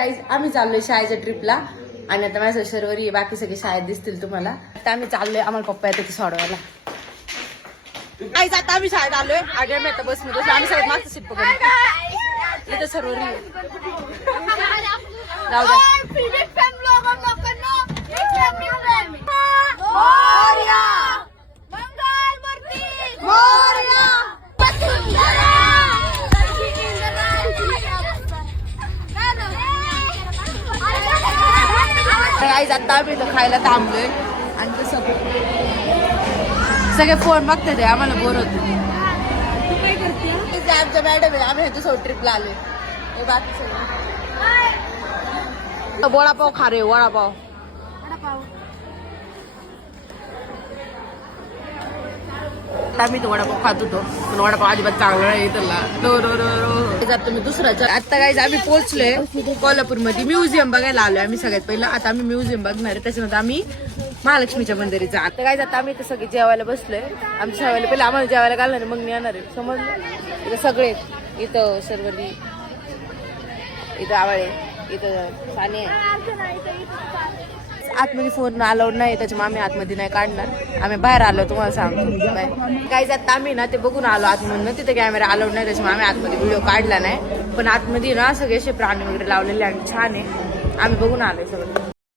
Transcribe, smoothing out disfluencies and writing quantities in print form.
आम्ही चाललोय शाळेच्या ट्रिपला आणि आता माझ्या शर्वरी बाकी सगळे शाळेत दिसतील तुम्हाला. आता आम्ही चाललोय, आम्हाला पप्पा येते सोडवायला. आता आम्ही शाळेत आलोय आणि आम्ही आता बसमध्ये आम्ही सगळ्यात मागचं सीट पकडतो. इथं शर्वरी जाऊ द्या. आज आता आम्ही इथं खायला थांबलोय आणि ते सगळे फोन बघते ते आम्हाला बोर होते. आमच्या मॅडम आहे, आम्ही ह्याच्यासोबत ट्रिपला आलोय. बाकी सगळं वडापाव खा रे, वडापाव. आम्ही तो वडापाव खात होतो पण वडापाव अजिबात चांगला नाही त्याला. तुम्ही दुसऱ्याच्या आता काय आम्ही पोहोचलोय कोल्हापूरमध्ये. म्युझियम बघायला आलोय आम्ही सगळ्यात पहिलं. आता आम्ही म्युझियम बघणार आहे, त्याच्यानंतर आम्ही महालक्ष्मीच्या मंदिरात. आता काय जातं आम्ही इथं सगळे जेवायला बसलोय. आमच्या जेवायला पहिलं आम्हाला जेवायला घालणार मग मी येणार आहे, समजलं. इथं सगळे इथं सर्वरी, इथं आवळे, इथं साने. आतमध्ये फोन अलाउड नाही त्याच्यामुळे आम्ही आतमध्ये नाही काढणार. आम्ही बाहेर आलो तुम्हाला सांगतो. काही जात आम्ही ना ते बघून आलो आतमधून, तिथे कॅमेरा अलाउड नाही त्याच्यामुळे आम्ही आतमध्ये व्हिडिओ काढला नाही. पण आतमध्ये ना सगळे असे प्राणी वगैरे लावलेले आणि छान आहे. आम्ही बघून आलोय सगळं.